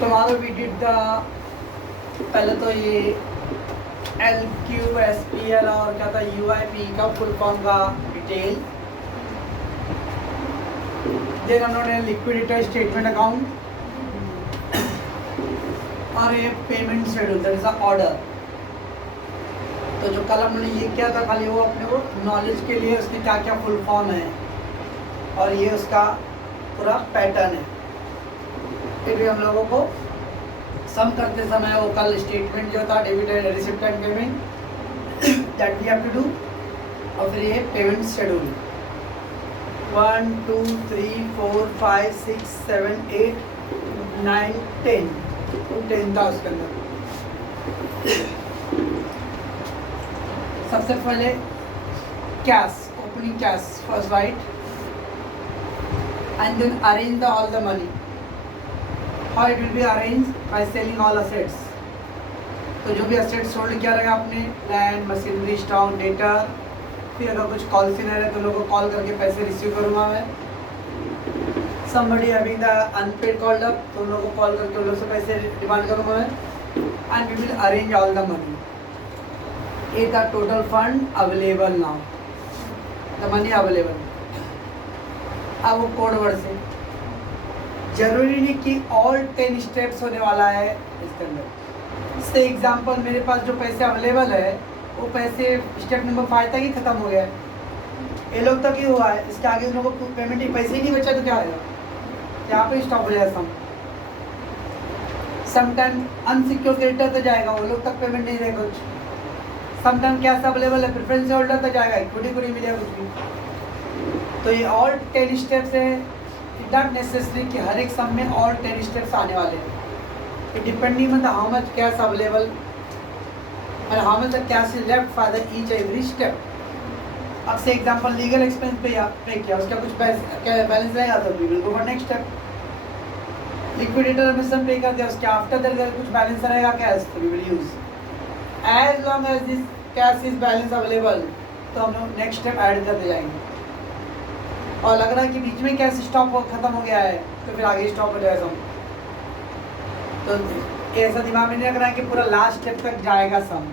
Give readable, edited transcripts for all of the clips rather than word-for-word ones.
Tomorrow we did the पहले तो ये LQSPL और क्या था UIP का फुल फॉर्म का डिटेल, देन उन्होंने लिक्विडिटी स्टेटमेंट अकाउंट और ये payment schedule that is a order. तो जो कल हमने ये किया था खाली वो अपने को नॉलेज के लिए उसकी क्या क्या फुल फॉर्म है और ये उसका पूरा पैटर्न है। फिर भी हम लोगों को सम करते समय वो कल स्टेटमेंट जो था debit and receipt and payment that we have to do, और फिर ये पेमेंट शेड्यूल 1 2 3 4 5 6 7 8 9 10 10 था उसके अंदर। सबसे पहले cash, opening cash first right and then arrange all the money. How it will be arranged? By selling all assets. तो जो भी assets सोल्ड किया रहेगा आपने, लैंड, मशीनरी, स्टॉक, डेटा, फिर अगर कुछ कॉल सीनर है तो लोगों को कॉल करके पैसे रिसीव करूँगा मैं। somebody having the unpaid called up तो उन लोगों को कॉल करके उन लोग से पैसे डिमांड करूँगा मैं, and we will arrange all the money. Is the total fund available now? The money available. अब वो कोड वर्ड से जरूरी नहीं कि ऑल 10 स्टेप्स होने वाला है इसके अंदर। से एग्जांपल मेरे पास जो पैसे अवेलेबल है वो पैसे स्टेप नंबर 5 तक ही खत्म हो गया है, ये लोग तक ही हुआ है, इसके आगे उन लोगों को पेमेंट ही पैसे ही नहीं बचा तो क्या होगा, यहाँ पे स्टॉप हो जाएगा। समटाइम अनसिक्योर क्रेडिटर तो जाएगा, वो लोग तक पेमेंट नहीं रहेगा कुछ। समटाइम कैश अवेलेबल है, प्रेफरेंस होल्डर तो जाएगा, इक्विटी को नहीं मिलेगा कुछ भी। तो ये ऑल 10 स्टेप्स है, इट नॉट नेसेसरी कि हर एक सम में ऑल 10 स्टेप्स आने वाले हैं। It depending on the how much cash available and how much the cash is left for the each every step. अब से एग्जांपल लीगल एक्सपेंस पे किया, उसका कुछ बैलेंस रहेगा तो we will go for next step. Liquidator remission pay कर दिया, उसके आफ्टर दैट अगर कुछ बैलेंस रहेगा कैश तो we will use as long as this cash is balance available, तो हम लोग नेक्स्ट स्टेप ऐड करते जाएंगे। और लग रहा है कि बीच में कैश स्टॉप खत्म हो गया है तो फिर आगे स्टॉप हो जाएगा। तो ऐसा दिमाग में नहीं रखना है कि पूरा लास्ट स्टेप तक जाएगा सम,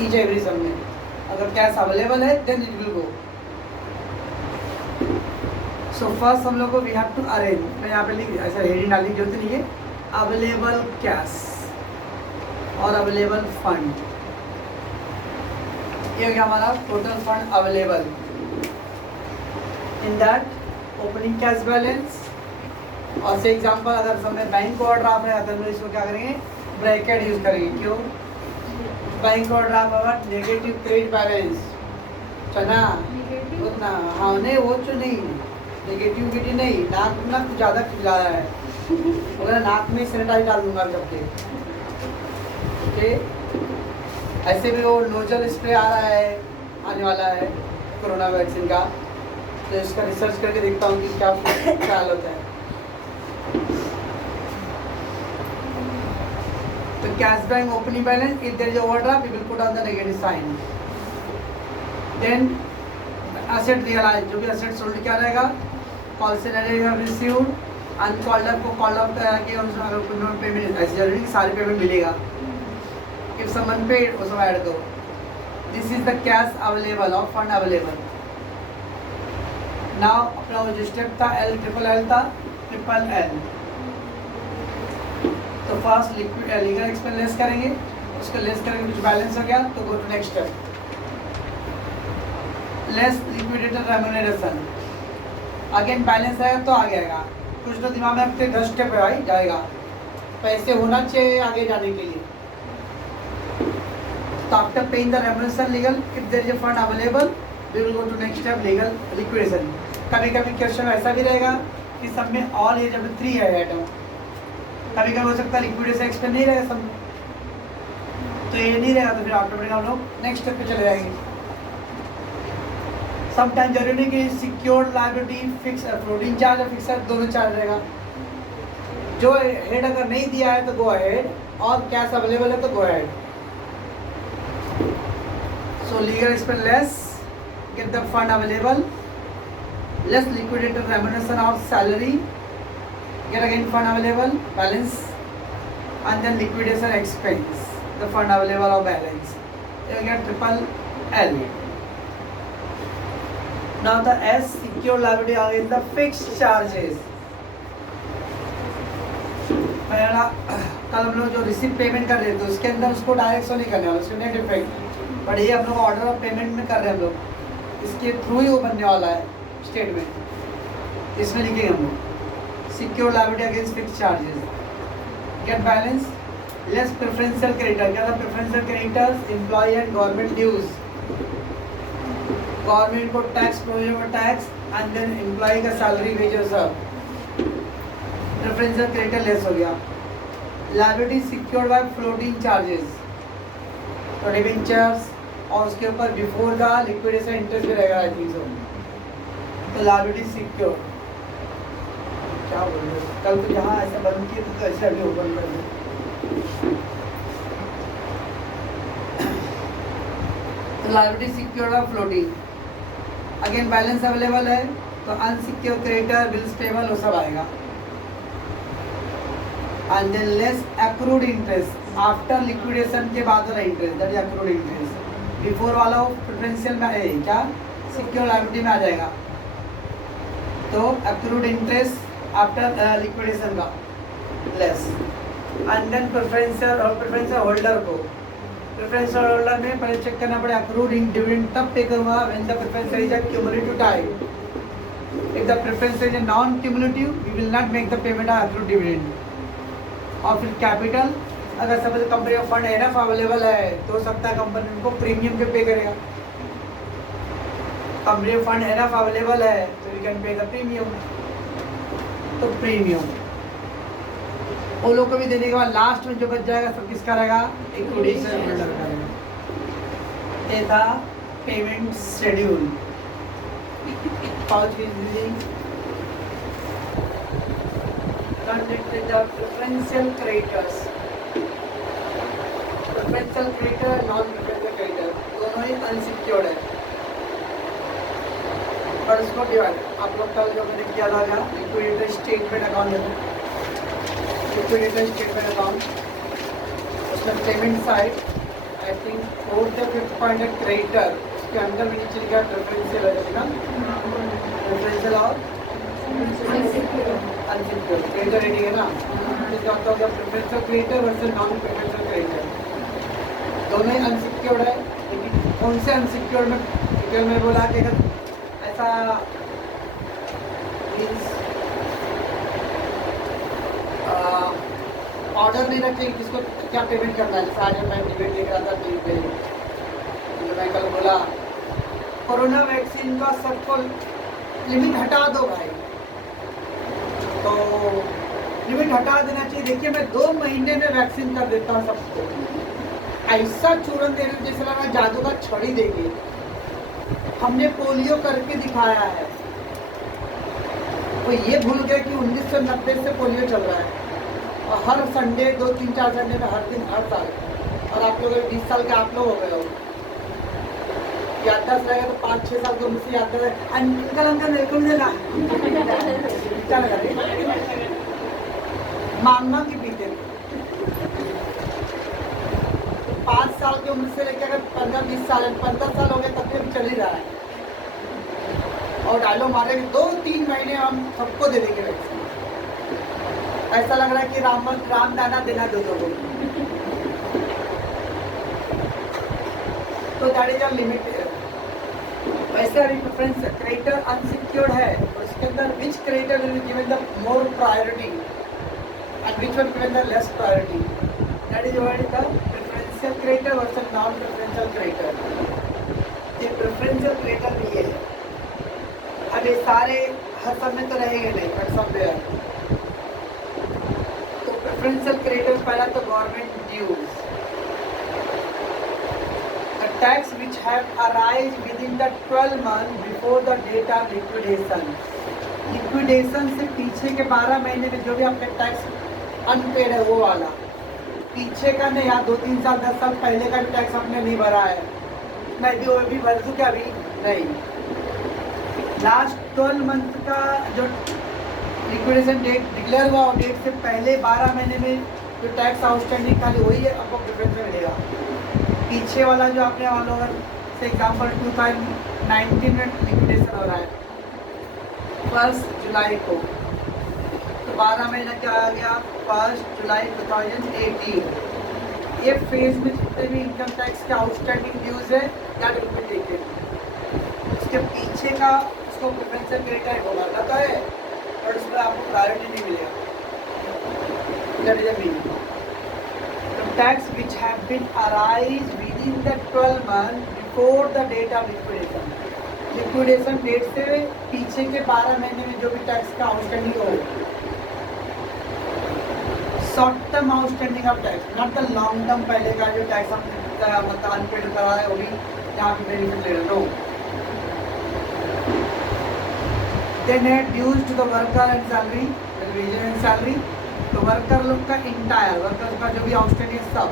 ईच एवरी सम में अगर कैश अवेलेबल है then it will go. So first हम लोग को वी हैव टू अरेंज, मैं यहाँ पे लिख ऐसा हेडिंग डालने की जरूरत नहीं है, अवेलेबल कैश और अवेलेबल फंड। ये हो गया हमारा total fund available. In that opening cash balance, और से एग्जांपल अगर समय बैंक को ऑर्डर आप रहे तो इसको क्या करेंगे, ब्रैकेट यूज करेंगे। क्यों? बैंक को ऑर्डर आप अगर नेगेटिव क्रेडिट बैलेंस चना उतना, हाँ नहीं वो तो नहीं नेगेटिविटी नहीं, नाक ना कुछ ज़्यादा खिलाया है अगर नाक में सैनिटाइज डाल दूंगा सबके। ओके, ऐसे भी वो नोजल स्प्रे आ रहा है, आने वाला है कोरोना वैक्सीन का, तो इसका रिसर्च करके देखता हूँ कि क्या ख्याल होता है। तो cash bank opening balance, if there is overdraft we will put on the negative sign. Then asset realise, जो भी एसेट सोल्ड किया रहेगा, कॉल से रिसीव्ड, अनकॉल्ड अप को कॉल अप करके अगर कोई पेमेंट ऐसे जरूरी कि सारी पेमेंट मिलेगा, इफ समवन पेड वो सब ऐड करो। This is the cash available और फंड अवेलेबल। नाउ अपना वो जो स्टेप था L ट्रिपल L था, ट्रिपल L। तो फर्स्ट लीगल एक्सपेंस लेस करेंगे, उसका लेस करेंगे, कुछ बैलेंस हो गया तो go to next step, less liquidator remuneration. Again balance आएगा तो आ जाएगा, कुछ तो दिमाग में आपके 10 स्टेप है भाई, जाएगा पैसे होना चाहिए आगे जाने के लिए। तो after paying the remuneration legal, if there is a fund available we will go to next step legal liquidation. कभी कभी क्वेश्चन ऐसा भी रहेगा कि सब में ऑल ये जब 3 है आइटम, कभी कभी हो सकता है लिक्विडेशन एक्सपेंस नहीं रहेगा सब, तो ये नहीं रहेगा तो फिर ऑटोमेटिक हम लोग नेक्स्ट स्टेप पे चले जाएंगे। समटाइम जरूरी नहीं कि secured liability fix floating charge और फिक्सड दोनों चार्ज रहेगा। जो हेड अगर नहीं दिया है तो गो अहेड, और कैश अवेलेबल है तो go ahead. So legal expense less, get the fund available, less liquidator remuneration of salary, get again fund available, balance, and then liquidation expense, the fund available or balance. You get triple L. Now the S secure liability again the fixed charges. पहला कल हम लोग जो receive payment कर रहे थे उसके अंदर उसको डायरेक्ट शो नहीं करने वाला, उसके नेट इफेक्ट, बट ये हम लोग ऑर्डर ऑफ पेमेंट में कर रहे हैं हम लोग, इसके थ्रू ही वो बनने वाला है स्टेटमेंट, इसमें लिखेंगे हम लोग secure liability against fix charges, get balance less preferential creditor, क्या था preferential creditors, employ and government dues, government को टैक्स प्रोविजन में टैक्स एंड देन एम्प्लॉय का सैलरी वेजेस सब, प्रेफरेंशियल क्रेडिटर लेस हो गया, liability secured by floating charges, तो debentures और उसके ऊपर बिफोर का लिक्विडेशन इंटरेस्ट भी रहेगा आई थिंक सो, तो लायबिलिटी सिक्योर, क्या बोल रहे हो कल तो यहाँ ऐसा बंद किए तो ऐसे अभी ओपन कर दो, तो लायबिलिटी सिक्योर्ड और फ्लोटिंग, अगेन बैलेंस अवेलेबल है तो अनसिक्योर क्रेडिटर बिल्स पेबल वो सब आएगा, and than less accrued interest after liquidation के बाद वाला interest, that is accrued interest, before वाला प्रेफरेंशियल में है क्या सिक्योर लायबिलिटी में आ जाएगा, तो एक्रूड इंटरेस्ट आफ्टर लिक्विडेशन का लेस, एंड देन प्रेफरेंशियल और प्रेफरेंशियल होल्डर को, प्रेफरेंशियल होल्डर में पहले चेक करना पड़ेगा एक्रूड डिविडेंड तब पे करूँगा when the preference is a cumulative type, if the preference is a non cumulative we will not make the payment of accrued dividend, और फिर capital अगर सपोज कंपनी का फंड एनफ अवेलेबल है तो हो सकता है कंपनी उनको प्रीमियम पे पे करेगा, कंपनी का फंड एनफ अवेलेबल है तो we can pay the premium, तो प्रीमियम वो लोग को भी देने के बाद लास्ट में जो बच जाएगा सब किसका रहेगा, इक्विटी शेयरहोल्डर का रहेगा। ये था पेमेंट शेड्यूल, पाँच connected the preferential creditors, preferential creditor and non-preferential creditor दोनों ही अनसिक्योर्ड है, और इसको डिवाइड आप लोग कल जो मैंने किया था लिक्विडेटर स्टेटमेंट अकाउंट है, लिक्विडेटर स्टेटमेंट अकाउंट उसमें payment side I think 4th या 5th पॉइंट है क्रेडिटर, उसके अंदर भी नीचे लिखा प्रेफरेंशियल है ना, प्रेफरेंशियल और अनसिक्योर्ड क्रेडिटर रेटिंग है ना, इसका मतलब होगा preferential creditor versus non preferential creditor, दोनों ही अनसिक्योर्ड है, लेकिन कौन से अनसिक्योर्ड में डिटेल में बोला कि अगर ऐसा मीन्स ऑर्डर नहीं रखेंगे किसको क्या पेमेंट करना है, सारे मैं डिबेट देख रहा था टीवी पे, जो मैं कल बोला कोरोना वैक्सीन का सबको लिमिट हटा दो भाई, तो लिमिट हटा देना चाहिए। देखिए मैं 2 महीने में वैक्सीन कर देता हूँ सबको, ऐसा चूरन देने जैसे लगा जादू का छड़ी देंगे, हमने पोलियो करके दिखाया है, तो ये भूल गए कि 1990 से पोलियो चल रहा है, और हर संडे 2-3-4 संडे में हर दिन हर साल, और आप लोग 20 साल के आप लोग हो गए हो, याददाश्त रहेगा तो 5-6 साल की उम्र से याददाश्त है, अंकल अंकल मेरे को मिलेगा क्या लगा मांगना की पीते 5 साल की उम्र से लेकर अगर 15-20 साल 15 साल हो गए तब भी चल ही रहा है, और डायलॉग मारेंगे 2-3 महीने हम सबको दे देंगे वैक्सीन, ऐसा लग रहा है कि राम दाना देना दो लोगों, तो दैट इज अ लिमिट। वैसे अभी प्रेफरेंस क्रेडिटर अनसिक्योर्ड है और इसके अंदर which creditor will be given the more priority and which one given the less priority, that is what is the preferential creditor versus non preferential creditor. ये preferential creditor भी है, अब ये सारे हर समय तो रहेंगे नहीं, बट सब है, तो प्रेफरेंशियल क्रेडिटर पहला तो government dues, tax which have arise within the 12 months before the date of liquidation, liquidation से पीछे के 12 महीने में जो भी आपने टैक्स अनपेड है वो वाला, पीछे का नहीं, या 2-3 साल 10 साल पहले का भी टैक्स आपने नहीं भरा है, मैं भी वो भी भर दूँ क्या? अभी नहीं, लास्ट 12 मंथ का जो लिक्विडेशन डेट डिक्लेयर हुआ और डेट से पहले 12 महीने में जो टैक्स आउटस्टैंडिंग खाली वही है आपको प्रेफरेंस में मिलेगा। पीछे वाला जो आपने मान लो अगर से एग्जाम्पल 2019 में लिक्विडेशन हो रहा है 1 जुलाई को, तो 12 महीना क्या आ गया 1 जुलाई 2018। ये फेज में जितने भी इनकम टैक्स के आउटस्टैंडिंग ड्यूज है या बिल्कुल देखे उसके पीछे का उसको प्रेफरेंशियल क्रेडिट होगा पता है, और उसमें आपको प्रायोरिटी नहीं मिलेगा। That is a meaning tax which have been arise within the 12 months before the date of liquidation। Liquidation date से पीछे के 12 महीने में जो भी टैक्स का आउटस्टैंडिंग हो, short term outstanding of tax, not the long term पहले का जो टैक्स हमने मतलब अनपेड करा है वो भी यहाँ पे बेनिफिट ले रहे हो। देन है dues to the worker and salary, wages and salary, तो वर्कर लोग का इंटायर वर्कर का जो भी आउटस्टैंडिंग सब,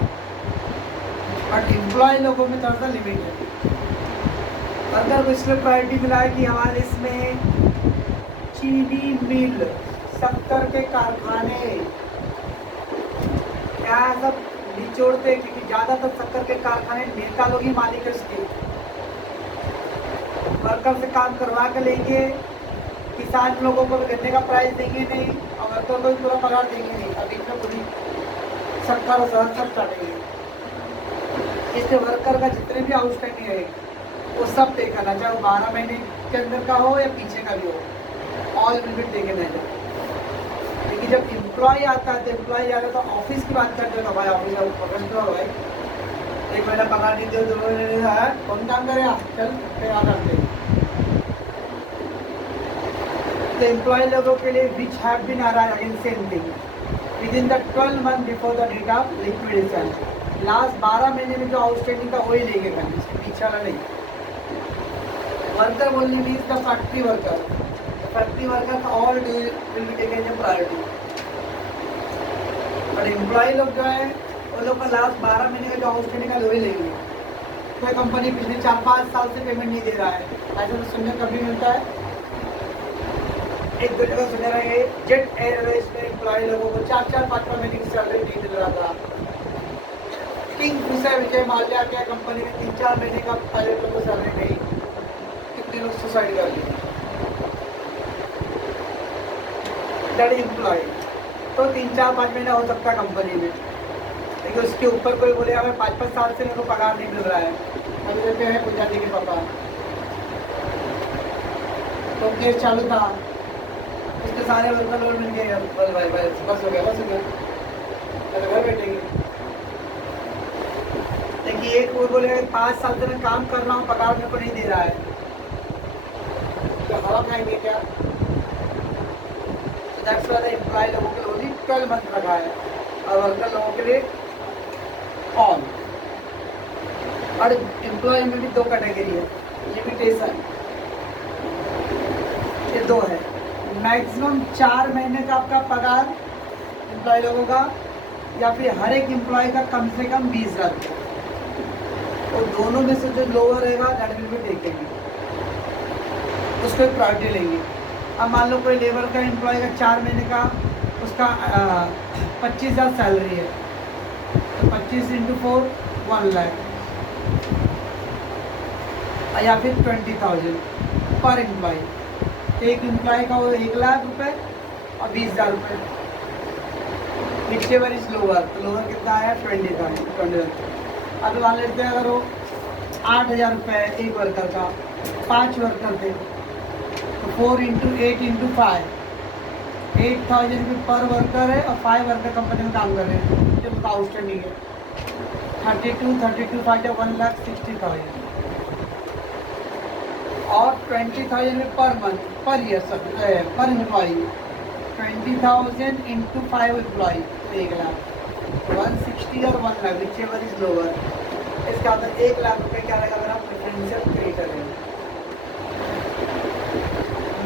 बट एम्प्लॉय लोगों में थोड़ा सा लिमिट है। वर्कर को इसलिए प्रायोरिटी मिला है कि हमारे इसमें चीनी मिल, शक्कर के कारखाने क्या सब निचोड़ते हैं, क्योंकि ज़्यादातर शक्कर के कारखाने नेता लोग ही मालिक है उसके। वर्कर से काम करवा के लेंगे, किसान लोगों को भी गन्ने का प्राइस देंगे नहीं और वर्कर को भी पूरा पगार देंगे नहीं, अभी तो पूरी शक्कर और शहद सब चाटेंगे। इसलिए वर्कर का जितने भी आउटस्टैंडिंग है वो सब पे करना, चाहे वो 12 महीने के अंदर का हो या पीछे का भी हो, all will be taken as. लेकिन जब एम्प्लॉय आता है तो एम्प्लॉय आ रहा तो ऑफिस की बात करते हो, भाई ऑफिस पकड़ हो भाई 1 महीना पगार नहीं दो, 2 महीने कौन काम करेगा, चल फिर आ करते। The employee लोगों के लिए which have been arrived again same thing within the 12 month before the date of liquidation। Last 12 महीने में जो आउटस्टैंडिंग का वही लेंगे करना, इसके पीछे वाला नहीं। वर्कर बोलने means the factory worker, factory worker का all due will be taken as priority. और एम्प्लॉय लोग जो है वो लोग का लास्ट 12 महीने का जो आउटस्टैंडिंग का वही लेंगे। कोई कंपनी पिछले 4-5 साल से पेमेंट नहीं दे रहा है, ऐसा तो सुनने कभी मिलता है। एक दो जगह सुना रहा है जेट एयरवेज में एम्प्लॉय लोगों को 4-5 महीने की सैलरी नहीं मिल रहा था। किंग फिशर विजय माल्या के कंपनी में 3-4 महीने का पायलट लोगों को सैलरी नहीं, कितने लोग सुसाइड कर लिए। दैट एम्प्लॉय तो 3-4-5 महीना हो सकता है कंपनी में, लेकिन उसके ऊपर कोई बोले हमें 5-5 साल से मेरे को पगार नहीं मिल रहा है, अभी देते हैं पूजा जी के पापा तो केस चालू था, उसके सारे वर्कर लोग मिल गए, भाई बस हो गया तो घर बैठेंगे। लेकिन एक वो बोलेगा 5 साल से मैं काम कर रहा हूँ पगार मेरे को नहीं दे रहा है, तो हवा खाएंगे क्या। दैट्स वाला एम्प्लॉय लोगों के लिए 12 मंथ रखा है और वर्कर लोगों के लिए ऑन। और एम्प्लॉय में भी 2 कैटेगरी है, लिमिटेशन ये 2 है। मैक्सिमम 4 महीने का आपका पगार एम्प्लॉय लोगों का, या फिर हर एक एम्प्लॉय का कम से कम 20,000 रुपये, और दोनों में से जो लोअर रहेगा दैट विल बी टेकन, उसको एक प्रायोरिटी लेंगे। अब मान लो कोई लेबर का एम्प्लॉय का 4 महीने का उसका 25,000 सैलरी है, तो 25 × 4 1 लाख, या फिर 20,000 पर एम्प्लॉय। एक एम्प्लॉय का वो 1 लाख रुपए और 20,000 रुपये, विचेवर इज लोअर, तो लोअर कितना आया 20,000। अब मान लेते हैं अगर वो 8,000 रुपये एक वर्कर का, 5 वर्कर थे तो 4 × 8 × 5 8,000 रुपये पर वर्कर है, और 5 वर्कर कंपनी में काम कर रहे हैं जो उनका आउटस्टैंडिंग है 32 5 1,60,000, और 20,000 में पर मंथ पर ईयर पर एम्प्लॉई 20,000 × 5 एम्प्लॉई तो 1 लाख, 160 और 1 लाख विचेवर इज लोअर। इसका मतलब 1 लाख रुपये क्या रहेगा अगर आप प्रेफरेंशियल क्रेडिटर है।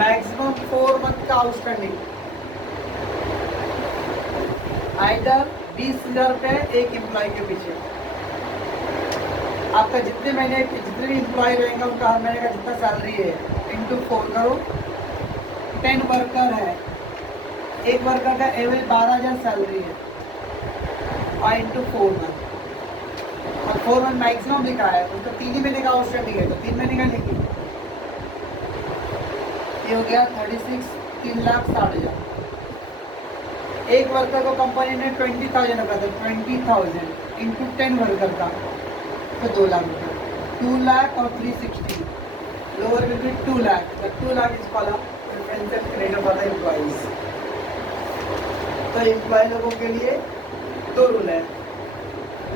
मैक्सिमम 4 मंथ का आउटस्टैंडिंग आइदर 20,000 रुपये एक एम्प्लॉय के पीछे। आपका जितने भी एम्प्लॉय रहेंगे उनका हर महीने का जितना सैलरी है × 4 करो, 10 वर्कर है एक वर्कर का एवरेज 12,000 सैलरी है और इंटू 4 मंथ, और 4 मंथ मैक्सिमम लिखा है, उसका 3 ही महीने का आउटस्टैंडिंग है तो 3 महीने का लिखिए। ये हो गया 36, 3,60,000। एक वर्कर को कंपनी ने 20,000 रखा था, 20,000 इंटू 10 वर्कर का तो 2 लाख रुपये, 2 लाख और 360, lower will be 2 lakh. 2 lakh is called preferential credit for the employees. तो एम्प्लॉय लोगों के लिए 2 रूल है,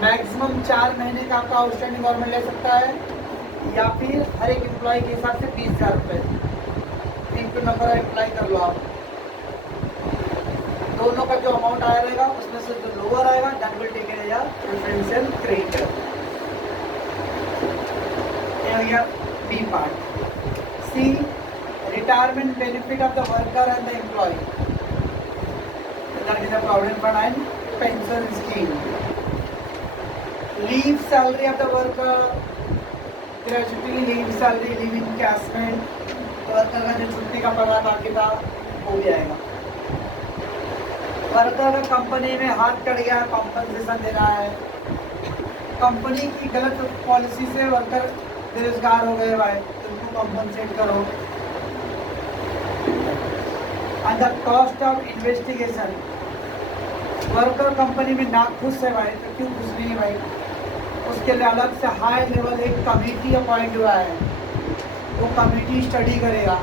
मैक्सिमम 4 महीने का आपका आउटस्टैंडिंग गवर्नमेंट ले सकता है, या फिर हर एक एम्प्लॉय के हिसाब से 20,000 रुपये इंटू नंबर ऑफ एम्प्लॉय कर लो आप। दोनों का जो अमाउंट आया रहेगा उसमें से जो लोअर आएगा that will taken as a preferential credit. B part. C, retirement benefit of the worker and the employ, that is a provident fund and pension scheme. Leave salary of the worker, gratuity leave salary, leave encashment, worker का जो छुट्टी का पगार बाकी था वो भी आएगा। वर्कर का कंपनी में हाथ कट गया, कॉम्पनसेशन देना है। कंपनी की गलत पॉलिसी से वर्कर बेरोजगार हो गए भाई, तो उनको कॉम्पनसेट करो। And the cost of investigation, worker company में ना खुश है भाई तो क्यों खुश नहीं है भाई, उसके लिए अलग से हाई लेवल एक कमेटी अपॉइंट हुआ है, वो कमेटी स्टडी करेगा,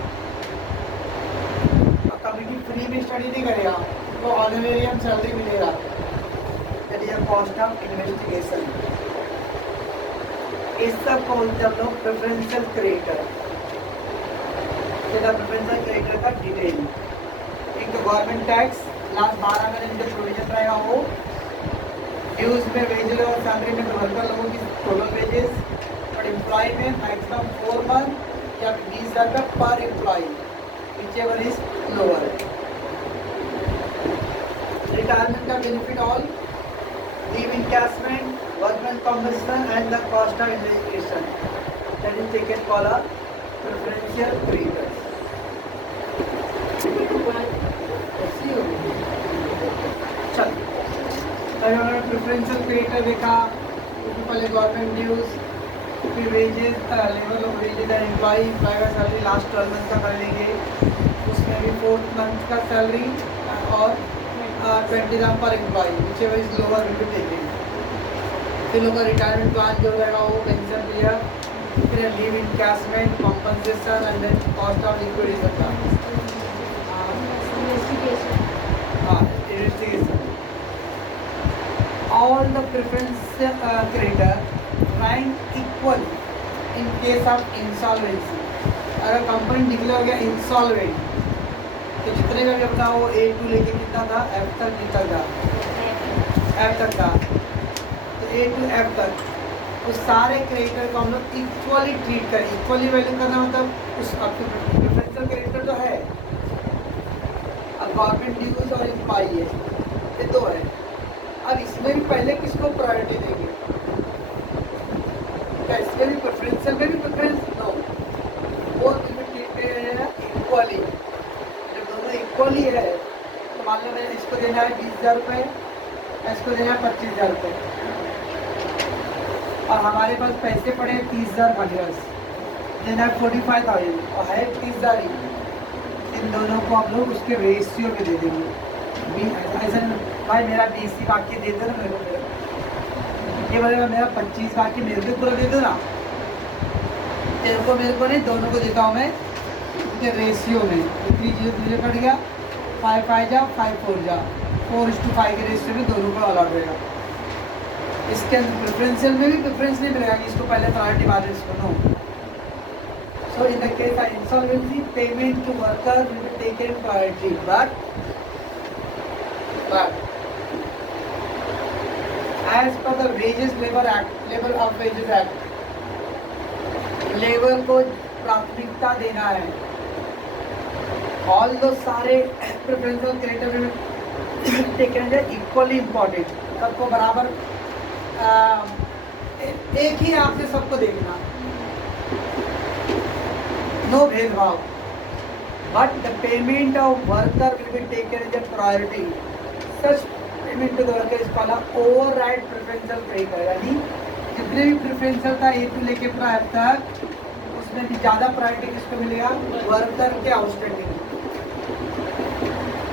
और कमेटी फ्री में स्टडी नहीं करेगा, तो ऑनरेरियम सैलरी मिलेगा। That is the cost of investigation. इस सब को बोलते हम लोग प्रेफरेंशियल क्रेडिटर। प्रेफरेंशियल क्रेडिटर का डिटेल, एक तो गवर्नमेंट टैक्स लास्ट 12 महीने जो प्रोविजन रहेगा वो, ड्यूज में वेजेज और सैलरी में वर्कर लोगों की टोटल वेजेस, और एम्प्लॉय में मैक्सिमम 4 मंथ या 20,000 का per employ, whichever is lower। Retirement का benefit all, leave encashment, workman compensation and the cost of investigation, that is taken for a preferential creditor. चल preferential creditor देखा, उसमें पहले government dues, फिर wages, level of wages and employ का salary last 12 month का कर लेंगे, उसमें भी 4th मंथ का सैलरी और 20,000 पर employ, whichever is lower will be taken। फिर लोगों का रिटायरमेंट प्लान जो रहेगा वो पेंशन दिया, फिर leave encashment, compensation and then cost of liquidation का investigation. All the preference creditor rank equal in case of insolvency। अगर कंपनी डिक्लेयर हो गया इंसॉल्वेंट तो जितने का भी अपना वो A2 लेके कितना था F तक निकल था, F तक था, तो A2 F तक उस सारे क्रेडिटर को हम लोग इक्वली ट्रीट करें। इक्वली वैल्यू करना मतलब उस आपके प्रेफरेंशियल क्रेडिटर जो है, अब गवर्नमेंट ड्यूज और एम्प्लॉय है, ये 2 है। अब इसमें भी पहले किसको प्रायोरिटी देंगे, क्या इसमें भी प्रेफरेंशियल में भी प्रेफरेंस? नो, वो इक्वली। जब दोनों इक्वली है तो मान लो मैंने इसको देना है 20,000 रुपये, इसको देना है 25,000 रुपये, और हमारे पास पैसे पड़े 30,000 फंडर्स, देना है 45,000 और है 30,000 ही। इन दोनों को हम लोग उसके रेशियो में दे देंगे। ऐसा भाई मेरा 20 बाकी दे दो ना मेरे को, ये बोलेगा मेरा 25 बाकी मेरे को पूरा दे दो ना, तेरे को मेरे को नहीं, दोनों को देता हूँ मैं उनके रेशियो में। 3 कट गया, 5 5 जा, 5 4 जा, 4:5 के रेशियो में दोनों को अलॉट रहेगा। इसके अंदर प्रेफरेंशियल में भी प्रेफरेंस नहीं मिलेगा कि इसको पहले प्रायोरिटी बाद इसको, no. So in the case of insolvency payment to worker will be taken priority, but as per the wages labor of wages act, labour को प्राथमिकता देना है। ऑल दो सारे प्रेफरेंशियल क्रेडिटर टेकन है इक्वली इम्पोर्टेंट, सबको बराबर एक ही आँख से सबको देखना, नो भेदभाव। but the payment of worker will be taken as a priority. Such payment to the worker is called override preferential creditor. यानी जितने भी प्रेफरेंशियल था ए टू लेके प्राइम तक, उसमें भी ज़्यादा प्रायोरिटी किसको मिलेगा? वर्कर के आउटस्टैंडिंग।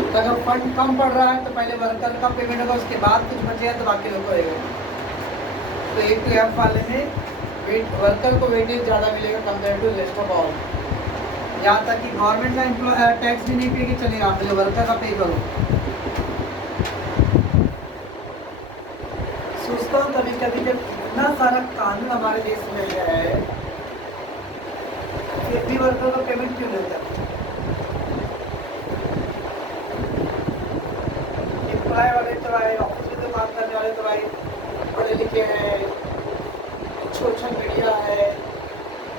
तो अगर फंड कम पड़ रहा है तो पहले वर्कर का पेमेंट होगा, उसके बाद कुछ बचेगा तो बाकी लोग को होगा। तो ए टू एफ वाले में वर्कर को वेटेज ज़्यादा मिलेगा compare to rest of all. यहाँ तक कि गवर्नमेंट का टैक्स भी नहीं पे कि चलेगा, पहले वर्कर का पे करो। सोचता हूँ कभी कभी जब इतना सारा कानून हमारे देश में है फिर भी वर्कर का पेमेंट क्यों नहीं होता? एम्प्लॉय वाले तो आए, ऑफिस में तो काम करने वाले तो भाई पढ़े लिखे हैं, सोशल मीडिया है,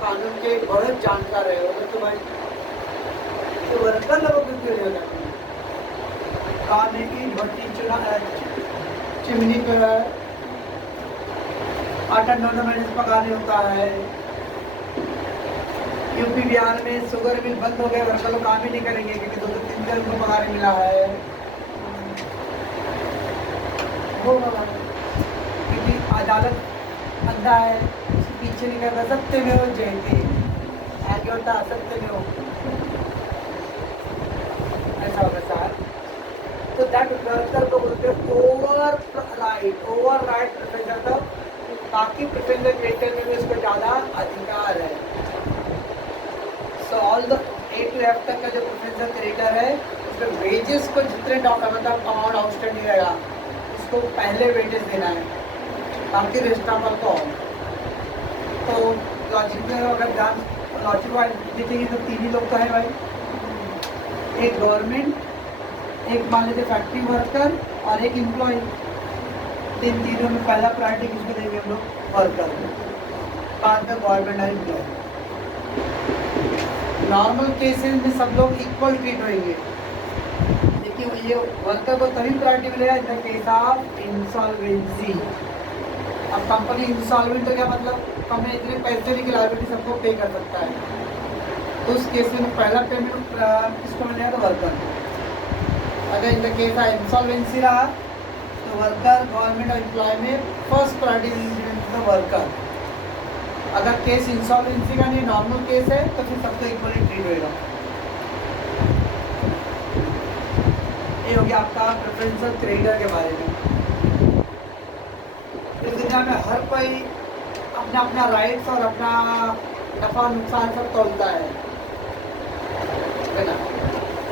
कानून के बहुत जानकार है, वो तो भाई तो वर्कर लोगों को क्यों नहीं होता? खाने की भट्टी चिमनी पे है, 8-9 महीने से पकाने होता है। यूपी बिहार में शुगर मिल बंद हो गए, वर्कर लोग काम ही नहीं करेंगे क्योंकि 2-3 दिन उनको पगार मिला है। वो क्योंकि अदालत अंधा है, उसके पीछे नहीं करता, सत्य में हो जयते, आगे होता सत्य में हो, ऐसा होगा सर। तो दैट वर्कर को बोलते हैं ओवर राइट प्रेफरेंस, तो बाकी प्रेफरेंस क्रेडिटर में भी उसको ज़्यादा अधिकार है। So all the A to F तक का जो प्रेफरेंस क्रेडिटर है उसमें वेजेस को जितने मतलब अमाउंट आउटस्टैंडिंग रहेगा उसको पहले वेजेस देना है, बाकी रेस्टाफल को। तो लॉजिक में अगर ध्यान लॉजिक वाइज देखेंगे तो 3 ही लोग तो है भाई, एक गवर्नमेंट, एक मान लीजिए फैक्ट्री वर्कर और एक एम्प्लॉय। तीनों में पहला प्रायोरिटी किसको देंगे हम लोग? वर्कर, बाद में गवर्नमेंट और एम्प्लॉय। नॉर्मल केसेस में सब लोग इक्वल ट्रीट होंगे, लेकिन ये वर्कर को तभी प्रायोरिटी मिलेगा इन द केस ऑफ इंसॉल्वेंसी। अब कंपनी इंसॉल्वेंट तो क्या मतलब? कंपनी इतने पैसे नहीं कि लायबिलिटी सबको पे कर सकता है, तो उस केस में पहला पेमेंट किसको मिलेगा? तो वर्कर। अगर इन द केस ऑफ इंसॉल्वेंसी रहा तो वर्कर, गवर्नमेंट और एम्प्लॉय में फर्स्ट प्रायोरिटी द वर्कर। अगर केस इंसॉल्वेंसी का नहीं नॉर्मल केस है तो फिर सबको इक्वली ट्रीट होगा। ये हो गया आपका प्रेफरेंशियल क्रेडिटर के बारे में। इस दुनिया में हर कोई अपना अपना राइट्स और अपना नफा नुकसान सब तोलता है ना।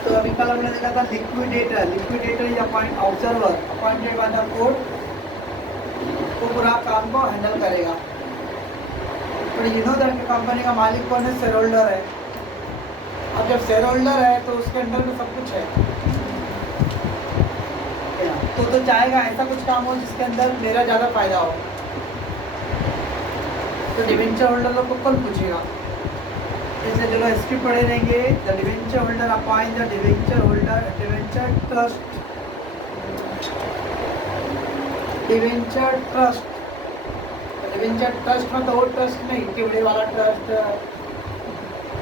तो अभी कल हमने देखा था लिक्विडेटर या observer appointed by the court, वो पूरा काम को हैंडल करेगा। तो यू नो दैट कंपनी का मालिक कौन है? शेयर होल्डर है। अब जब शेयर होल्डर है तो उसके अंदर में सब कुछ है, तो चाहेगा ऐसा कुछ काम हो जिसके अंदर मेरा ज़्यादा फायदा हो। तो डिवेंचर होल्डर लोग को कौन पूछेगा? जैसे चलो हिस्ट्री पढ़े रहेंगे। The debenture holder appoint the debenture holder debenture trust. Debenture trust मतलब वो ट्रस्ट नहीं टिवड़े वाला ट्रस्ट,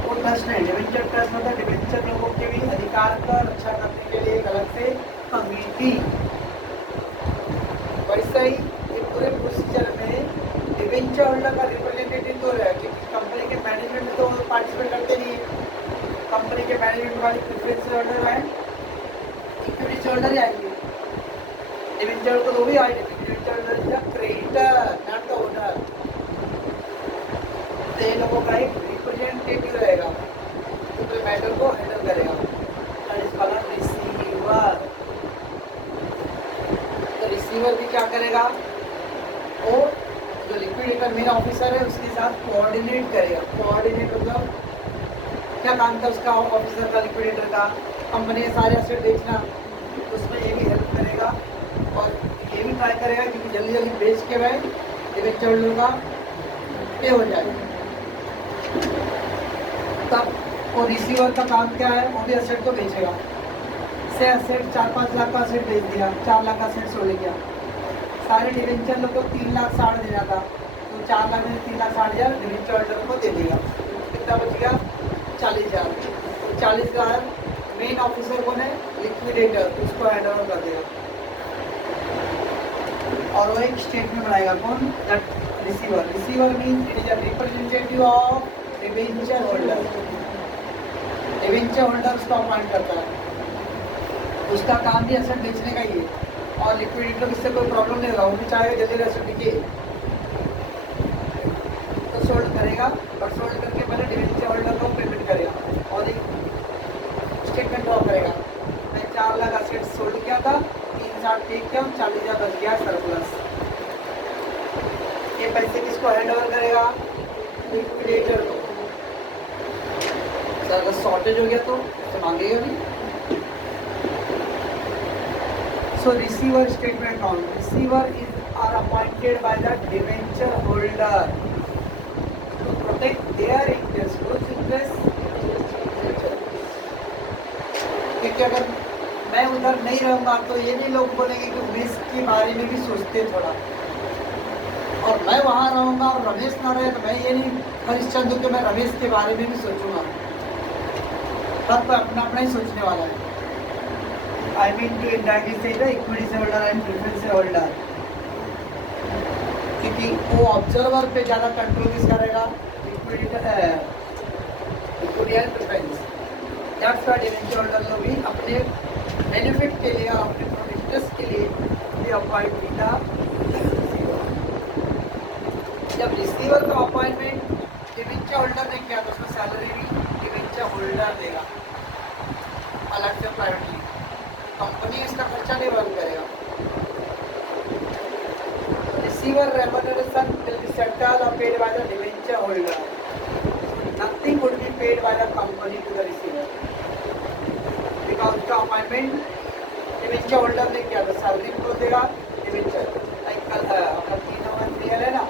वो ट्रस्ट नहीं। डिवेंचर ट्रस्ट मतलब डिवेंचर लोगों के भी अधिकार का रक्षा करने के लिए एक अलग से कमेटी। वैसे ही पूरे प्रोसीजर में डिवेंचर होल्डर का रिप्रेजेंटेटिव तो रहे, क्योंकि कंपनी के मैनेजमेंट में तो पार्टिसिपेट करते नहीं है। कंपनी के मैनेजमेंट वाली प्रेफरेंस होल्डर है, इक्विटी होल्डर ही आएंगे। डिवेंचर को तो भी आएंगे। Debenture holder is creditor not the owner. तो ये लोगों का एक रिप्रेजेंटेटिव रहेगा जो पूरे मैटर को हैंडल करेगा, और इसका नाम रिसीवर। तो रिसीवर भी क्या करेगा? वो जो लिक्विडेटर मेन ऑफिसर है उसके साथ कोऑर्डिनेट करेगा। कोऑर्डिनेट मतलब क्या काम था उसका ऑफिसर का, लिक्विडेटर का? कंपनी के सारे एसेट बेचना, उसमें ये भी हेल्प करेगा और ये भी ट्राई करेगा क्योंकि जल्दी जल्दी बेच के वह डिवेंचर होल्डर का पे हो जाए। तब वो रिसीवर का काम क्या है? वो भी एसेट को बेचेगा। से एसेट 4-5 लाख का एसेट बेच दिया, 4 लाख का एसेट छोड़ गया। सारे डिवेंचर लोग को 3,60,000 देना था, तो 4 लाख में 3,60,000 डिवेंचर होल्डर को दे देगा। कितना बच गया? 40,000। 40,000 मेन ऑफिसर कौन है, लिक्विडेटर, उसको हैंड ओवर कर देगा और वो एक स्टेटमेंट बनाएगा, कौन, that receiver. Receiver means it is a representative of debenture holder. Debenture holder उसको अपॉइंट करता है, उसका काम भी एसेट बेचने का ही है और लिक्विडेटर इससे कोई प्रॉब्लम नहीं होगा, वो भी चाहेगा जल्दी एसेट बिके तो सोल्ड करेगा, बट सोल्ड करके पहले डिबेंचर होल्डर को पेमेंट करेगा और एक स्टेटमेंट ड्रॉ करेगा, मैं 4 लाख एसेट सोल्ड किया था, 3/7 टेक किया, 40,000 बच गया सरप्लस। ये पैसे किसको हैंड ओवर करेगा, लिक्विडेटर को। सर अगर शॉर्टेज हो गया तो मांगेगा भी। So receiver statement account, receiver is are appointed by the debenture holder to protect their interest, goods interest. क्योंकि अगर मैं उधर नहीं रहूँगा तो ये भी लोग बोलेंगे कि उमेश के बारे में भी सोचते थोड़ा, और मैं वहाँ रहूँगा और रमेश ना रहे तो मैं ये नहीं हरिश्चंद्र के मैं रमेश के बारे में भी सोचूंगा। सब अपना अपना ही सोचने वाला है। आई मीन टू इंडायरेक्टली से इक्विटी से होल्डर एंड प्रेफरेंस से होल्डर, क्योंकि वो ऑब्जर्वर पे ज़्यादा कंट्रोल किस करेगा, equity and preference. That's why debenture holder लोग भी अपने बेनिफिट के लिए और अपने इंटरेस्ट के लिए भी अपॉइंट किया। जब रिसीवर का अपॉइंटमेंट डिबेंचर होल्डर ने किया तो उसका सैलरी भी डिबेंचर होल्डर देगा अलग से प्राइवेटली, कंपनी इसका खर्चा नहीं बंद करेगा। Receiver remuneration will be settled और paid by the debenture holder, nothing would be paid by the company to the receiver because उसका अपॉइंटमेंट डिबेंचर होल्डर ने किया तो सैलरी को देगा डिबेंचर। लाइक कल अपना 3 नंबर क्लियर है ना,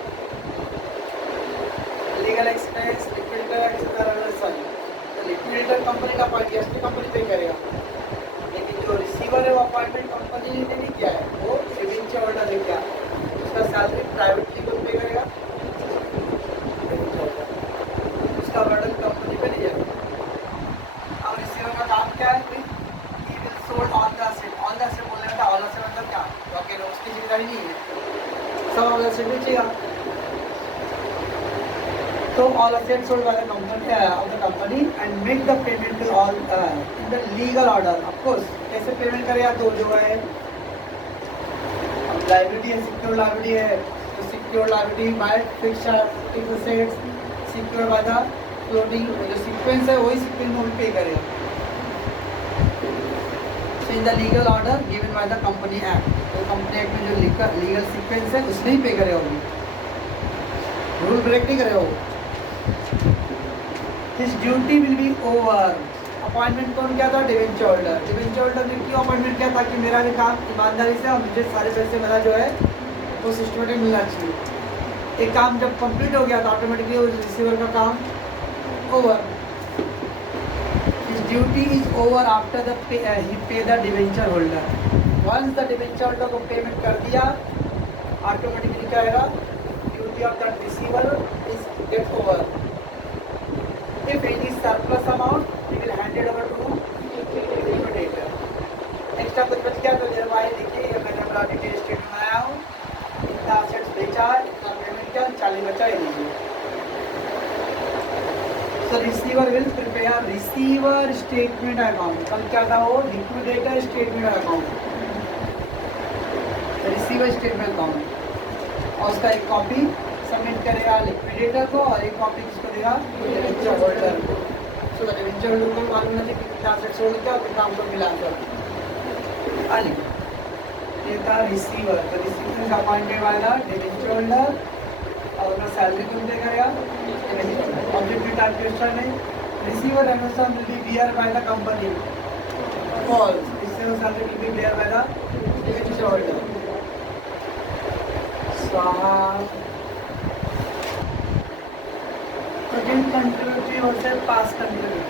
लीगल एक्सपेंस, लिक्विडेटर रेम्यूनरेशन, तो लिक्विडेटर कंपनी का अपॉइंटमेंट कंपनी पे करेगा, लेकिन जो रिसीवर है वो अपॉइंटमेंट कंपनी ने नहीं किया है, वो डिबेंचर होल्डर ने किया, उसका सैलरी प्राइवेटली को पे करेगा, उसका बर्डन कंपनी पे नहीं जाएगा। अब रिसीवर का काम क्या है, he will sold all the asset. All the asset बोलने का ऑल एसेट मतलब क्या, तो अकेले उसकी जिम्मेदारी नहीं है, सब ऑल एसेट बेचेगा। So all assets sold by the company of the company and make the payment to all in the legal order. Of course, कैसे पेमेंट करेगा तो जो है लाइबिलिटी है, सिक्योर लाइबिलिटी है, तो secure liability bye fixed assets secure by the floating, जो sequence है वही सीक्वेंस में पे करेगा। So in the legal order given by the company act, तो कंपनी एक्ट में जो लीगल सीक्वेंस है उसमें ही पे करेगा, वो रूल ब्रेक नहीं करेगा वो। His duty will be over. Appointment कौन किया था, डिबेंचर होल्डर। डिबेंचर होल्डर ने क्यों अपॉइंटमेंट किया, ताकि मेरा भी काम ईमानदारी से और मुझे सारे पैसे मेरा जो है वो सिस्टमेटिक मिलना चाहिए। एक काम जब कंप्लीट हो गया तो ऑटोमेटिकली उस रिसीवर का काम over. His duty is over after the he pay the debenture holder. Once the debenture holder को पेमेंट कर दिया ऑटोमेटिकली क्या आएगा, duty of the receiver is get over. If any surplus amount, he will hand it over to liquidator. Extra कुछ बच गया तो जब भाई देखिए ये मैंने अपना डिटेल स्टेटमेंट बनाया हूँ, इतना असेट्स बेचा, इतना पेमेंट किया, 40 बचा ही नहीं। So receiver will prepare receiver statement account। कल क्या था वो, liquidator statement account, receiver statement account, और उसका एक कॉपी सबमिट करेगा लिक्विडेटर को और एक कॉपी किसको देगा, डिबेंचर होल्डर को। सो डिबेंचर होल्डर को मालूम नहीं कि कितना एसेट सोल्ड किया और कितना हमको मिला कर आली। ये था रिसीवर, तो receiver is appointed by the debenture holder और अपना सैलरी कौन पे करेगा, ऑब्जेक्टिव टाइप क्वेश्चन है, receiver remuneration will be bear by the company, false, receiver salary will be bear by the debenture holder. स्वाहा। Present contributory versus past contributory.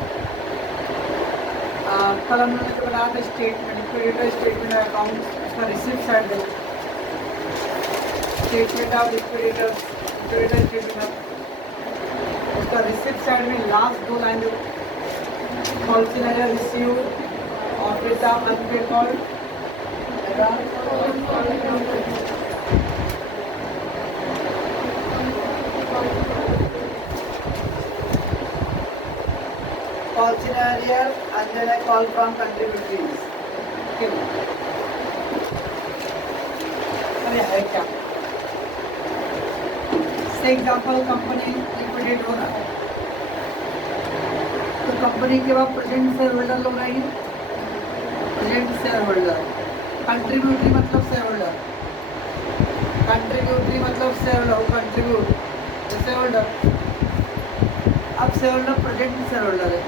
कल हम लोगों ने बनाया था स्टेटमेंट, लिक्विडेटर स्टेटमेंट अकाउंट, उसका रिसिप्ट साइड है, स्टेटमेंट ऑफ लिक्विडेटर स्टेटमेंट, उसका रिसिप्ट साइड में last 2 line call scenario receive और फिर था unpaid call call scenario and then a call from contributors. Okay. अरे है क्या? से एग्जाम्पल कंपनी लिक्विडेट हो रहा है, तो कंपनी के बाद प्रेजेंट शेयर होल्डर लोग रहेंगे, प्रेजेंट शेयर होल्डर, कंट्रीब्यूटरी मतलब शेयर होल्डर, कंट्रीब्यूटरी मतलब shareholder, contribute shareholder. अब shareholder present shareholder है,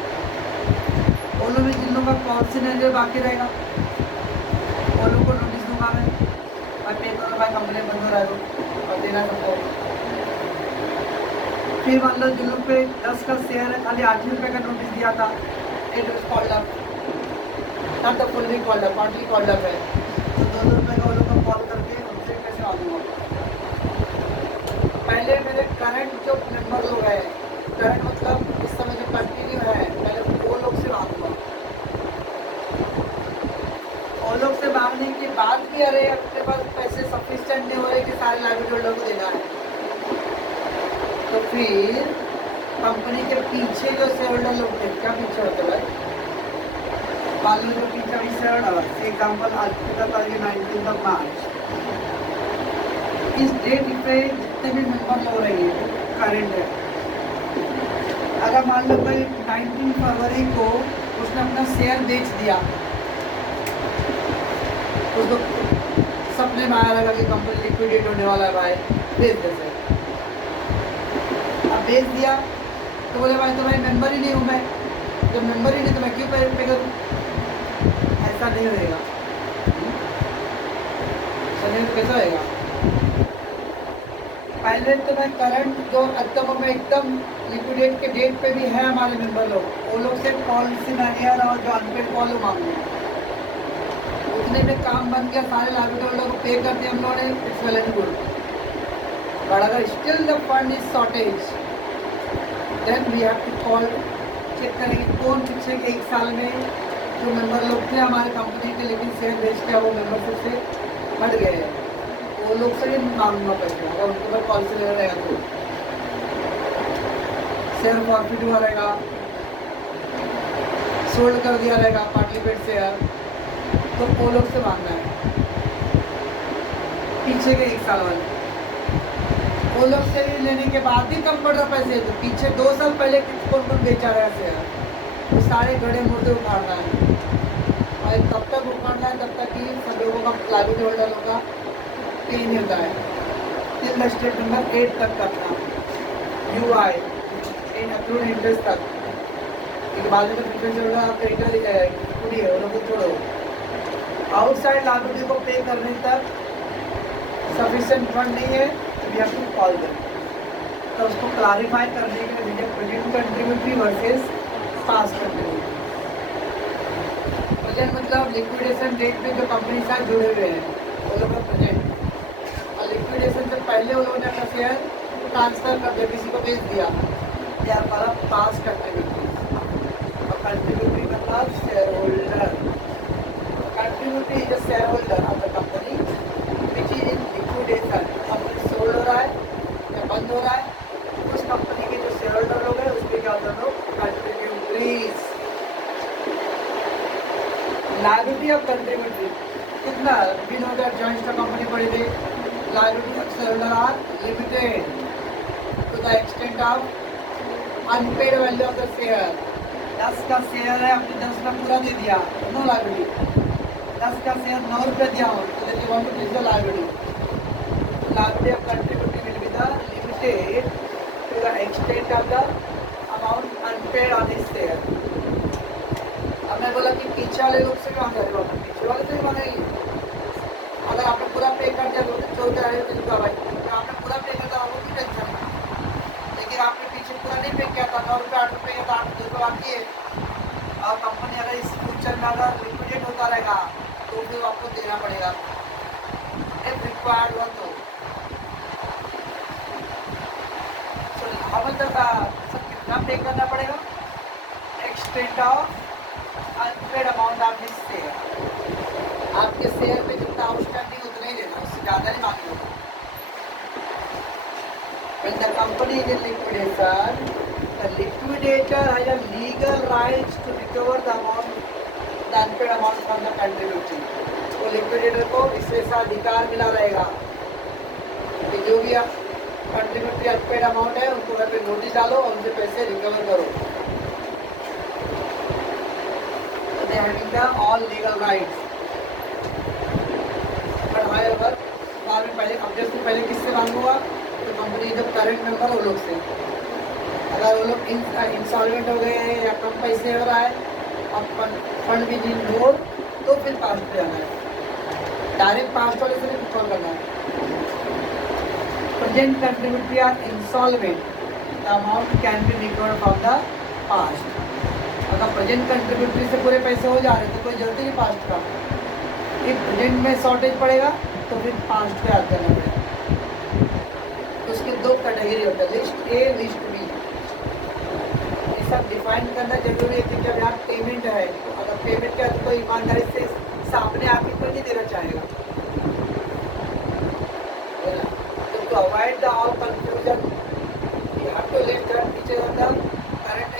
वो लोग में जिन लोगों का कॉल सिनेरियो बाकी रहेगा वो लोग को नोटिस दूंगा मैं, पे करो भाई कंप्लेन बंद हो रहा है और देना सबको। फिर मान लो जिन लोग पे 10 का शेयर है, खाली 8 रुपये का नोटिस दिया था, it is called up, not the fully called up, partly called up है, तो 2 रुपये का वो लोग को कॉल करके उनसे कैसे मांगूंगा। पहले मेरे करंट जो मेंबर लोग हैं, करंट मतलब इस समय जो कंटिन्यू है, पहले वो लोग से मांगूंगा। वो लोग से मांगने के बाद भी अरे अपने पास पैसे सफिशिएंट नहीं हो रहे कि सारे लाइबिलिटी होल्डर को देना है, तो फिर कंपनी के पीछे जो शेयर होल्डर लोग थे, क्या पीछे होते भाई, मान लो जो पीछे भी शेयर होल्डर, एग्जाम्पल आज का तारीख 19 मार्च, इस डेट पे जितने भी मेंबर लोग रहेंगे करंट है, अगर मान लो भाई 19 फरवरी को उसने अपना शेयर बेच दिया, उसको सपने में आया लगा कि कंपनी लिक्विडेट होने वाला है भाई, बेच दे से। अब बेच दिया तो बोले भाई तो भाई मेंबर ही नहीं हूँ मैं, जब मेंबर ही नहीं तो मैं क्यों पे करूँ, ऐसा नहीं रहेगा। चलिए तो कैसा रहेगा, पहले तो मैं करंट जो एकदम लिक्विडेट के डेट पे भी है हमारे मेंबर लोग, वो लोग से पॉलिसी मैनेजर और जो अनपेड कॉल मांगू, उतने में काम बन गया, सारे लाइबिलिटी होल्डर को पे कर दिया हम लोगों ने, it's well and good. But अगर still the fund is shortage, then we have to call, check करेंगे कौन पिछले के 1 साल में जो मेंबर लोग थे हमारे कंपनी के लेकिन शेयर बेच के वो मेंबरशिप से हट गए हैं, वो लोग से भी मांगूंगा पैसे, अगर उनके पास कॉल से ले रहेगा तो शेयर प्रॉफिट हुआ रहेगा, सोल्ड कर दिया रहेगा पार्टली पेड शेयर, तो वो लोग से मांगना है पीछे के 1 साल वाले, वो लोग से लेने के बाद भी कम पड़ रहा पैसे, तो पीछे 2 साल पहले कौन कौन बेचा रहा है शेयर, वो सारे गड़े मुर्दे उखाड़ना है, और तब तक उखाड़ना है तब तक कि सब लोगों का लाइबिलिटी होल्डर का पे नहीं होता है, टिल द स्टेट नंबर 8 तक करना, UI इन अक्रूड इंटरेस्ट तक, एक बाद में प्रिफरेंस होल्डर आपका इंटर पूरी है, वो लोग को छोड़ो, आउटसाइड लाइबिलिटी को पे करने तक सफिशिएंट फंड नहीं है, तो we have to call them. तो उसको क्लैरिफाई करने के लिए present contributory versus past contributory. Present मतलब लिक्विडेशन डेट पे जो कंपनी साथ जुड़े हुए हैं वो लोग का प्रेजेंट, और लिक्विडेशन से पहले वो लोगों ने अपना शेयर ट्रांसफर कर दिया, किसी को बेच दिया, या हमारा पास्ट कंट्रीब्यूटरी, और कंट्रीब्यूटरी मतलब shareholder, contributory is a share holder of the company which is in liquidation, company sold हो रहा है या बंद हो रहा है, उस कंपनी के जो शेयर होल्डर लोग हैं उसके क्या होता है लोग कंट्रीब्यूटरीज। लायबिलिटी ऑफ कंट्रीब्यूटरी कितना, बिन ऑर्डर जॉइंट स्टॉक कंपनी पड़ी थी, liability of share holder are limited to the extent of unpaid value of the share. 10 का शेयर है, आपने 10 का पूरा दे दिया, नो लायबिलिटी, 10 का शेयर 9 रुपये दिया हो तो देखिए one to the liability, liability of contributory will be the limited to the extent of the amount unpaid on this share. अब मैं बोला कि पीछे वाले लोग से कहाँ करेगा, पीछे वाले से ही मांगेंगे, अगर आपने पूरा पे कर दिया तो चलते रहे तो भाई, आपने पूरा पे कर दिया वो भी टेंशन है, लेकिन आपने पीछे पूरा नहीं पे किया था, 9 रुपये 8 रुपये का 8 रुपये बाकी है, और कंपनी अगर इस फ्यूचर में अगर लिक्विडेट होता रहेगा तो फिर आपको देना पड़ेगा इफ रिक्वायर्ड हो तो। हाउ मच सर कितना पे करना पड़ेगा, extent of unpaid amount of this share. आपके शेयर पे जितना आउटस्टैंडिंग उतना ही देना, उससे ज़्यादा नहीं मांगे होगा। When the company is in liquidation, the liquidator has a legal rights to recover the amount, the unpaid amount from the contributor। तो लिक्विडेटर को विशेषाधिकार मिला रहेगा कि जो भी कंट्रीब्यूटरी अनपेड अमाउंट है उनको घर पे नोटिस डालो और उनसे पैसे रिकवर करो। तो they having the all legal rights. But however बाद में पहले अपडेट से पहले किससे मांगूंगा? तो कंपनी जब करंट मेंबर वो लोग से। अगर वो लोग इंसॉल्वेंट हो गए हैं या कम पैसे हो रहा है और फंड भी नीड मोर, तो फिर पास्ट पे आना है। डायरेक्ट पास्ट वाले से नहीं कॉल करना है। Present contributory are insolvent, the amount can be recovered from the past। अगर प्रेजेंट कंट्रीब्यूटरी से पूरे पैसे हो जा रहे तो कोई जरूरत नहीं पास्ट का। if प्रेजेंट में शॉर्टेज पड़ेगा तो फिर पास्ट पे आ जाना पड़ेगा। तो उसके दो कैटेगरी होता है, लिस्ट ए लिस्ट बी। ये सब डिफाइन करना जरूरी है कि जब यहाँ पेमेंट है तो अगर पेमेंट किया तो कोई ईमानदारी से सामने आके कोई नहीं देना चाहेगा। To avoid the all confusion, we have to let the teachers on the current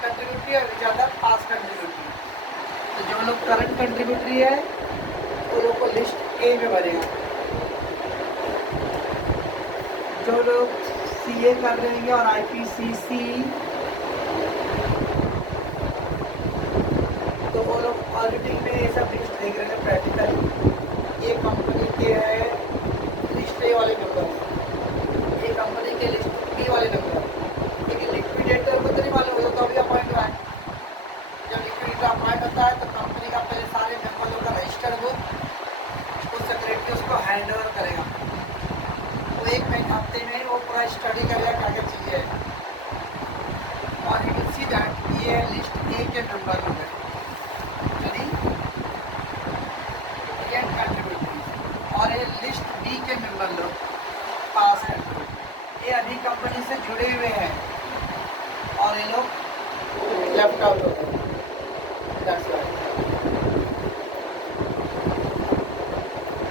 contributory और which are the past contributory। तो जो लोग करंट कंट्रीब्यूटरी है वो लोग को लिस्ट ए में बनेगा। जो लोग सीए कर रहे हैं और आईपीसीसी तो वो लोग ऑडिटिंग में ये सब लिस्ट देख रहे हैं प्रैक्टिकली। ये कंपनी के है लिस्ट ए वाले नंबर, ये कंपनी के लिस्ट बी वाले नंबर। लेकिन लिक्विडेटर को तो नहीं मालूम होता, तो अभी अपॉइंट हुआ है। जब लिक्विडेटर अपॉइंट होता है तो कंपनी का पहले सारे मेंबरों का रजिस्टर बुक वो सेक्रेटरी उसको हैंड ओवर करेगा। वो एक महीने हफ्ते में वो पूरा स्टडी करेगा क्या क्या चीज़ें है और यू विल सी दैट ये लिस्ट ए के नंबर हो गए और ये लिस्ट बी के मेंबर लोग पास है। ये अभी कंपनी से जुड़े हुए हैं और ये लोग लेफ्ट आउट हो गए।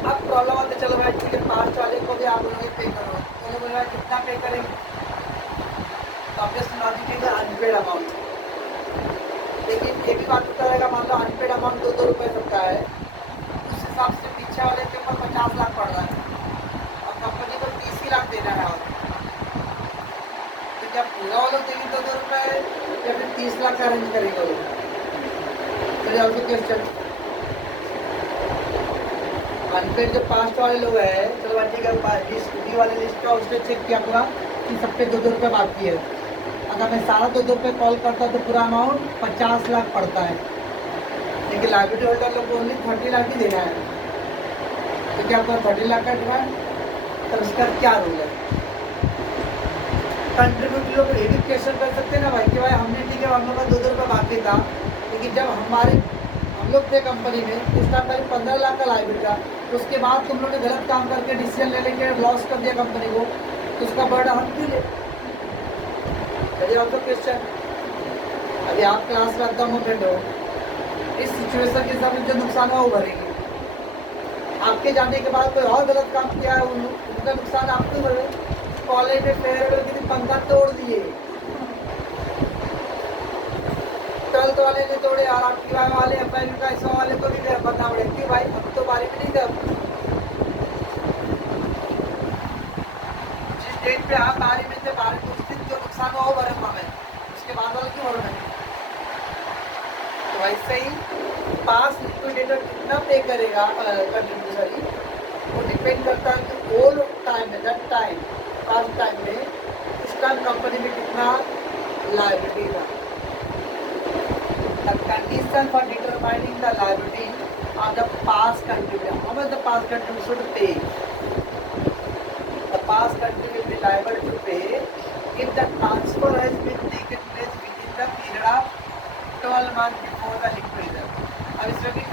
अब प्रॉब्लम आते चलो भाई ठीक है पास्ट वाले को भी आप लोग पे करो। तो लोग बोले कितना पे करेंगे? तो ऑब्वियसली लॉजिक है अनपेड अमाउंट। लेकिन ये भी बात होता रहेगा, मान लो अनपेड अमाउंट 2-2 रुपये सकता है, उस हिसाब से पीछे वाले के ऊपर 50 लाख पड़ रहा है और कंपनी को 30 लाख देना है। और तो क्या पूरा वो लोग देंगे 2-2 रुपये या फिर 30 लाख का अरेंज करेंगे वो लोग? तो क्वेश्चन अनपेड जो पास्ट वाले लोग हैं, चलो ठीक है लिस्ट बी वाले लिस्ट का उसने चेक किया पूरा कि सब पे 2-2 रुपये बाकी है। अगर मैं सारा 2-2 रुपये कॉल करता तो पूरा अमाउंट 50 लाख पड़ता है। लेकिन लाइबिलिटी होल्डर लोग को ओनली 30 लाख ही देना है। तो क्या आपको 30 लाख का डिमांड? तो उसका क्या रूल है? कंट्रीब्यूटरी लोग ये भी क्वेश्चन कर सकते हैं ना भाई कि भाई हमने ठीक है हम लोग का 2-2 रुपये बाकी था, लेकिन जब हम लोग थे कंपनी में इस टाइम पहले 15 लाख का लाइबिलिटी था, तो उसके बाद तुम लोग ने गलत काम करके डिसीजन ले लेके लॉस कर दिया कंपनी को, तो उसका बर्डन हम क्यों ले? चलिए आपका क्वेश्चन अभी आप क्लास में एकदम अटेंड हो, इस सिचुएशन के हिसाब से जो नुकसान हुआ वो भरेंगे। आपके जाने के बाद कोई और गलत काम किया है उनका नुकसान आप क्यों भरे? कॉलेज में फेयरवेल के दिन पंखा तोड़ दिए, 12th वाले ने तोड़े और आप टीवाई वाले FIU का ISO वाले को भी बनना पड़े क्यों भाई? अब तो बारी में नहीं था। जिस डेट पे आप बारी में थे बारी में उस दिन जो नुकसान हुआ वो भरे हमें, उसके बाद वाले क्यों भरना? तो वैसे ही पास लिक्विडेटर कितना पे करेगा कंट्रीब्यूटरी वो डिपेंड करता है कि ओल्ड टाइम में दैट टाइम पास्ट टाइम में उस टाइम कंपनी में कितना लायबिलिटी था। The condition for determining the liability of the past contributor, how much the past contributor should pay? The past contributor will be liable to pay if the transfer has been taken place within the period of 12 months before the liquidation। अब इसमें भी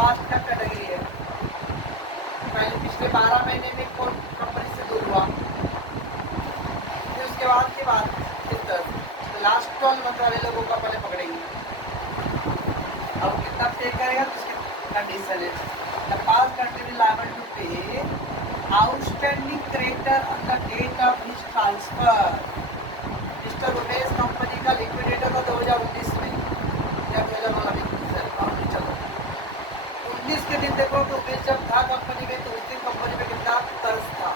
past का category है, पहले पिछले 12 महीने में कौन कंपनी से दूर हुआ, फिर उसके बाद की बात इस तरह से लास्ट 12 मंथ वाले लोगों का पहले पकड़ेंगे। तब पे करेगा तो उसकी कंडीशन है the past country liable to pay outstanding creditor on the date of his transfer. Mister Umesh company का लिक्विडेटर था 2019 में या 2019 चलो 19 के दिन देखो तो उमेश जब था कंपनी में तो उस दिन कंपनी में कितना कर्ज था।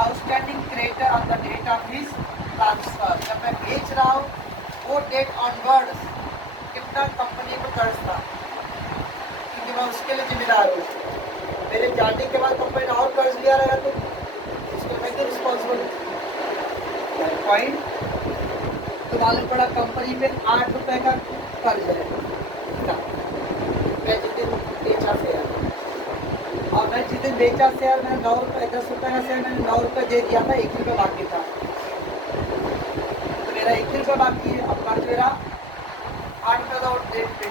Outstanding creditor on the date of his transfer, जब मैं बेच रहा हूँ वो डेट ऑनवर्ड्स कितना कंपनी को कर्ज था क्योंकि मैं उसके लिए जिम्मेदार हूँ। मेरे जाने के बाद कंपनी ने और कर्ज लिया रहेगा तो उसके मैं तो रिस्पॉन्सिबल पॉइंट। तो मालूम पड़ा कंपनी पे 8 रुपए का कर्ज है, मैं जिस दिन बेचा शेयर और मैं जिस दिन बेचा शेयर मैंने 9 रुपये 10 रुपये का शेयर मैंने 9 रुपये दे दिया था, 1 रुपये बाकी था तो मेरा 1 रुपये बाकी है। अब कर्ज मेरा 8 रुपये का debt pay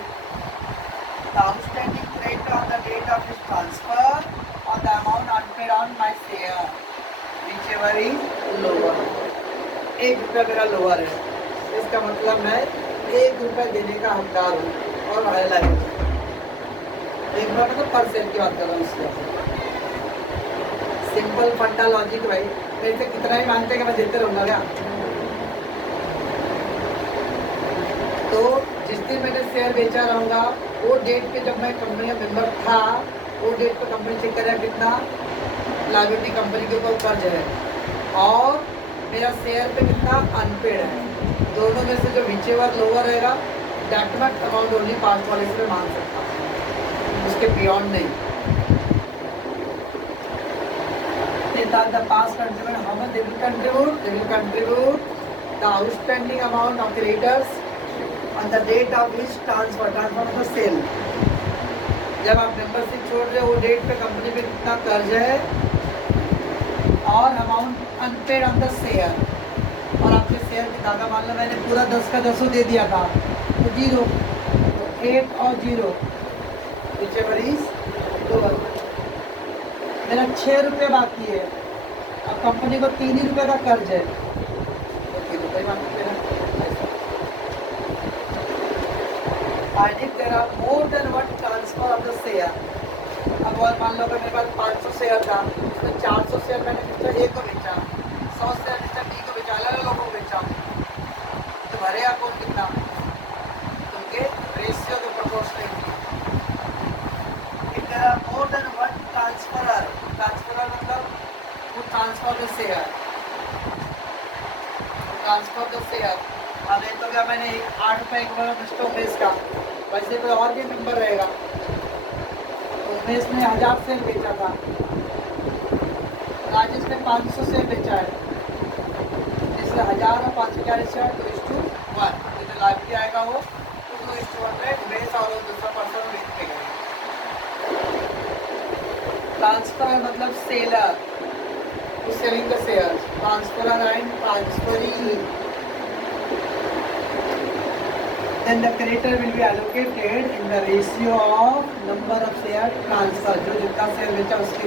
outstanding credit on the date of his transfer और the amount unpaid on my share whichever is lower. 1 रुपया मेरा लोअर है, इसका मतलब मैं 1 रुपये देने का हकदार हूँ और हाई लाइन 1 रुपये मतलब परसेंट की बात कर रहा हूँ इसलिए सिंपल फंडा लॉजिक भाई। मेरे से कितना ही मांगते हैं कि मैं देते रहूँगा क्या। तो जिस दिन मैंने शेयर बेचा रहूँगा वो डेट पे जब मैं कंपनी का मेंबर था वो डेट पे कंपनी चेक करेगा कितना लायबिलिटी कंपनी के ऊपर कर्ज है और मेरा शेयर पे कितना अनपेड है। दोनों में से जो विचेवर लोअर रहेगा that much amount only pass policy में मांग सकता हूँ, उसके बियॉन्ड नहीं। The past contribute how much they will contribute? They will contribute the outstanding amount of creditors on the date of which transfer for sale। जब आप membership छोड़ रहे हो वो डेट पे कंपनी पे कितना कर्ज है और amount unpaid on the share और आपके शेयर की ताकत मान लो मैंने पूरा 10 का 10 दे दिया था तो 0 8 और 0 whichever is lower। मेरा 6 रुपये बाकी है अब कंपनी को 3 ही रुपये का कर्ज है तो 3 रुपये बाकी मेरा। And if there are more than one transfer of the share, अब और मान लो अगर मेरे पास 500 शेयर था उसमें 400 शेयर मैंने बेचा ए को बेचा 100 शेयर बेचा बी को बेचा अलग अलग लोगों को बेचा तो भरेगा कौन कितना क्योंकि रेशियो के proportional. If there are more than one transferer मतलब who transfer the share अब एक तो क्या मैंने 8 रुपये एक बार मिस्टर उमेश का वैसे कोई और भी मेंबर रहेगा तो उमेश ने 1000 शेयर बेचा था राजेश ने 500 शेयर बेचा है इसलिए 1000 और 500 क्या शेयर 2:1 जो लाइबिलिटी आएगा वो 2:1 में उमेश और दूसरा पर्सन बेच के गए। ट्रांसफर मतलब seller who selling the shares, transferer and transferee। Then the creditor will be allocated in the ratio of number of share transfer, जो जितना शेयर बेचा उसके